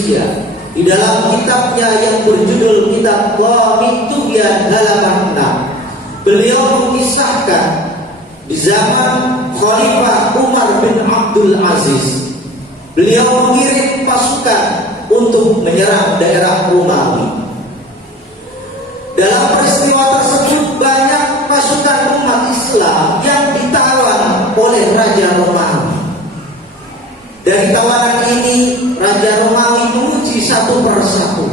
Indonesia di dalam kitabnya yang berjudul Kitab Qawmi Tughyan halaman 6, beliau mengisahkan di zaman Khalifah Umar bin Abdul Aziz, beliau mengirim pasukan untuk menyerang daerah Romawi. Dalam peristiwa tersebut banyak pasukan umat Islam yang ditawan oleh Raja Romawi. Dari tawanan ini Raja Romawi menguji satu persatu.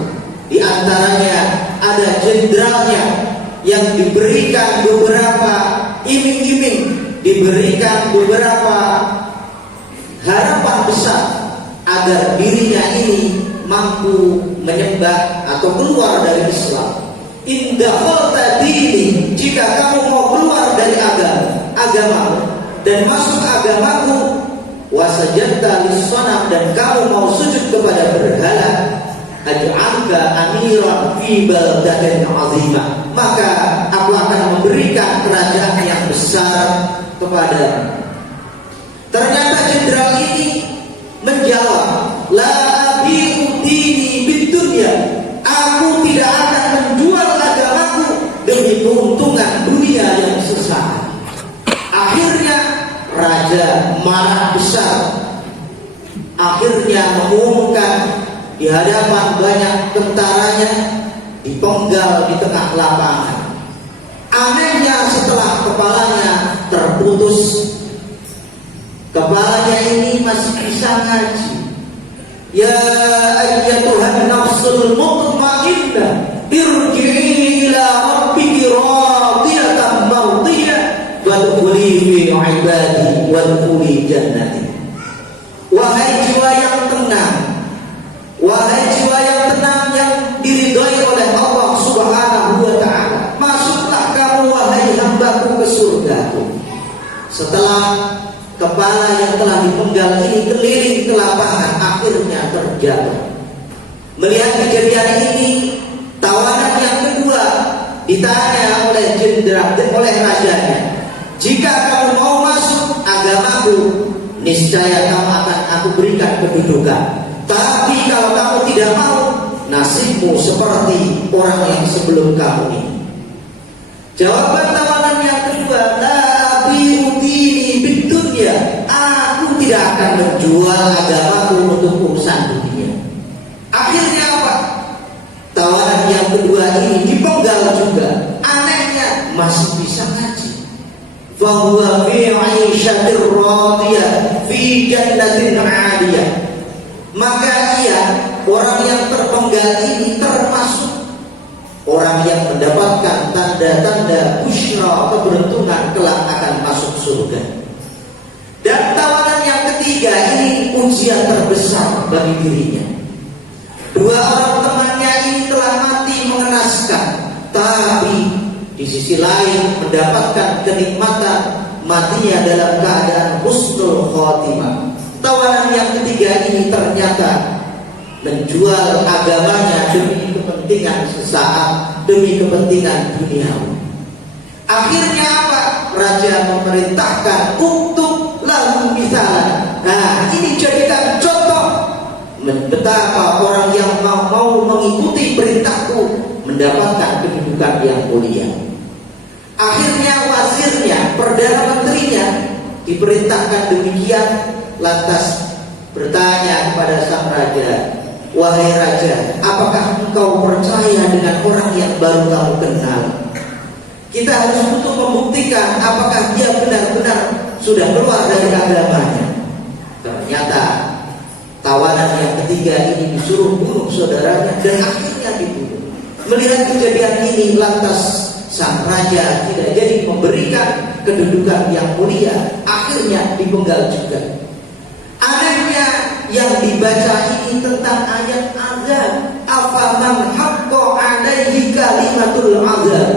Di antaranya ada jenderalnya yang diberikan beberapa iming-iming, diberikan beberapa harapan besar agar dirinya ini mampu menyembah atau keluar dari Islam. Indahul tadini, jika kamu mau keluar dari agamamu dan masuk agamaku, wasajadta lis-sanam, dan kamu mau sujud kepada berhala, aj'alka amiran fi baldatin azimah, maka aku akan memberikan kerajaan yang besar kepadamu. Ternyata jenderal ini menjawab, la abi'u dini bidunya, aku tidak akan menjual agamaku demi keuntungan dunia yang sesaat. Akhirnya raja marah besar, akhirnya mengumumkan di hadapan banyak tentaranya, dipenggal di tengah lapangan. Anehnya setelah kepalanya terputus, kepalanya ini masih bisa ngaji. Ya ayyatuhan nafsul mutmainnah, irji'i ila rabbiki radiyatan mardiyah wadkhuli fi ibadi wadkhuli jannati. Wahai jiwa yang tenang, wahai jiwa yang tenang yang diridhoi oleh Allah Subhanahu wa ta'ala, masuklah kamu wahai hambaku ke surgaku. Setelah kepala yang telah dipenggal ini keliling ke lapangan, akhirnya terjatuh. Melihat kejadian ini, tawanan yang kedua ditanya oleh jenderal, oleh rajanya, jika kamu mau masuk agamaku, niscaya kamu akan aku berikan kedudukan. Tapi kalau kamu tidak mau, nasibmu seperti orang yang sebelum kamu ini. Jawaban tawanan yang kedua, la abi'u dini bidunya, aku tidak akan menjual agamaku untuk urusan dunia. Akhirnya apa? Tawanan yang kedua ini dipenggal juga. Anehnya masih bisa ngaji. Fahuwa fi 'aisyatir radiyah fi jannatin 'aliyah. Maka ia, orang yang terpenggal ini, termasuk orang yang mendapatkan tanda-tanda busyra, keberuntungan kelak akan masuk surga. Dan tawanan yang ketiga ini ujian terbesar bagi dirinya. Dua orang temannya ini telah mati mengenaskan, tapi di sisi lain mendapatkan kenikmatan matinya dalam keadaan husnul khotimah. Tawanan yang ketiga ini ternyata menjual agamanya demi kepentingan sesaat, demi kepentingan duniawi. Akhirnya apa? Raja memerintahkan untuk lahu misalan. Nah, ini jadikan contoh betapa orang yang mau mengikuti perintahku mendapatkan kedudukan yang mulia. Akhirnya wazirnya, perdana menterinya diperintahkan demikian, lantas bertanya kepada sang raja, wahai raja, apakah engkau percaya dengan orang yang baru kamu kenal? Kita harus untuk membuktikan apakah dia benar-benar sudah keluar dari agamanya. Ternyata tawanan yang ketiga ini disuruh bunuh saudaranya dan akhirnya dibunuh. Melihat kejadian ini, lantas sang raja tidak jadi memberikan kedudukan yang mulia, akhirnya dipenggal juga. Anehnya yang dibaca ini tentang ayat azab, afaman haqqa alaihi kalimatul azab.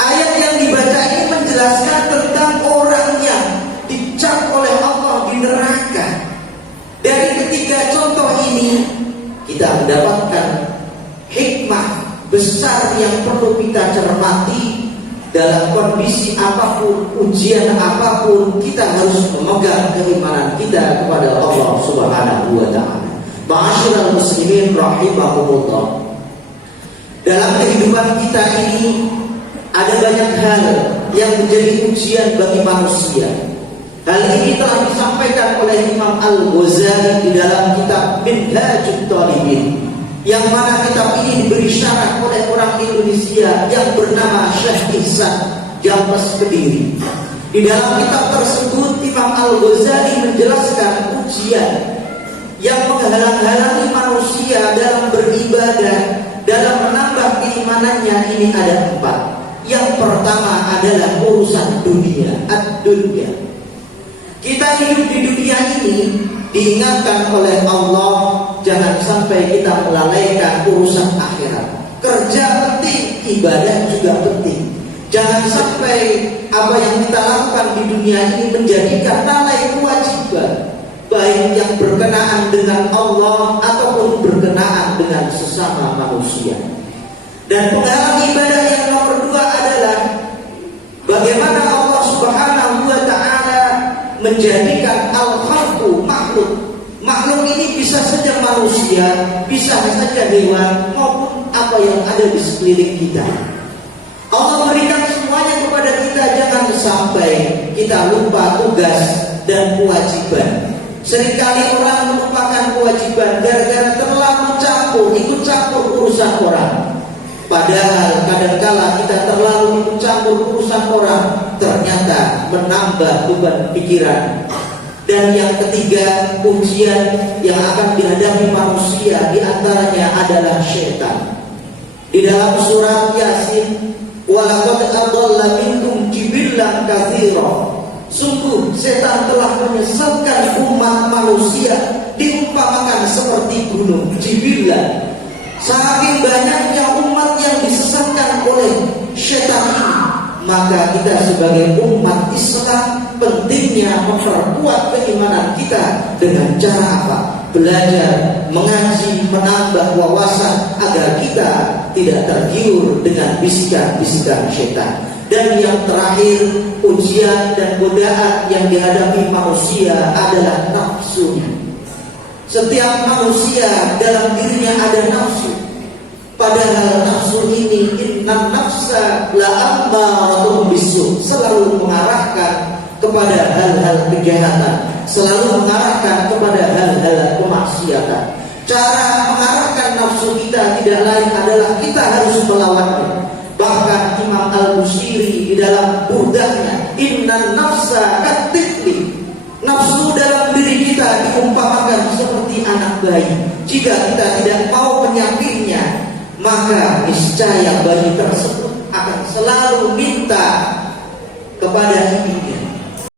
Ayat yang dibaca ini menjelaskan tentang orang yang dicap oleh Allah di neraka. Dari ketiga contoh ini kita mendapatkan hikmah besar yang perlu kita cermati. Dalam kondisi apapun, ujian apapun, kita harus memegang keimanan kita kepada Allah Subhanahu wa ta'ala. Ma'asyiral muslimin rahimakumullah. Dalam kehidupan kita ini ada banyak hal yang menjadi ujian bagi manusia. Hal ini telah disampaikan oleh Imam Al-Ghazali di dalam kitab Minhajut Talibin, yang mana kitab ini diberi syarah oleh orang Indonesia yang bernama Syekh Ihsan Jalmas Kediri. Di dalam kitab tersebut Imam Al-Ghazali menjelaskan ujian yang menghalang-halangi manusia dalam beribadah, dalam menambah keimanannya. Ini ada 4. Yang pertama adalah urusan dunia, ad-dunya. Kita hidup di dunia ini diingatkan oleh Allah, jangan sampai kita melalaikan urusan akhirat. Kerja penting, ibadah juga penting. Jangan sampai apa yang kita lakukan di dunia ini menjadikan lalai kewajiban, baik yang berkenaan dengan Allah ataupun berkenaan dengan sesama manusia. Dan penghalang ibadah yang nomor 2 adalah bagaimana Allah Subhanahu wa ta'ala menjadikan al-khalqu makhluk. Makhluk ini bisa saja manusia, bisa saja hewan, maupun apa yang ada di sekeliling kita. Allah berikan semuanya kepada kita. Jangan sampai kita lupa tugas dan kewajiban. Seringkali orang melupakan kewajiban gara-gara terlalu ikut campur urusan orang. Padahal kadangkala kita terlalu ikut campur urusan orang, ternyata menambah beban pikiran. Dan yang ketiga, ujian yang akan dihadapi manusia diantaranya adalah syaitan. Di dalam surat Yasin, walaqad adalla minkum jibillan katsira. Sungguh setan telah menyesatkan umat manusia, diumpamakan seperti gunung jibillan. Saking banyaknya umat yang disesatkan oleh setan ini, maka kita sebagai umat Islam pentingnya memperkuat keimanan kita dengan cara apa? Belajar, mengaji, menambah wawasan agar kita tidak tergiur dengan bisikan-bisikan setan. Dan yang terakhir, ujian dan godaan yang dihadapi manusia adalah nafsunya. Setiap manusia dalam dirinya ada nafsu. Padahal nafsu ini innan nafsa la'ammaratun bisu, selalu mengarahkan kepada hal-hal kejahatan, selalu mengarahkan kepada hal-hal kemaksiatan. Cara mengarahkan nafsu kita tidak lain adalah kita harus melawannya. Bahkan Imam Al-Busiri di dalam burdahnya, innan nafsa katifli, nafsu dalam diri kita diumpamakan seperti anak bayi. Jika kita tidak mau menyakitinya, maka niscaya bayi tersebut akan selalu minta kepada ibunya.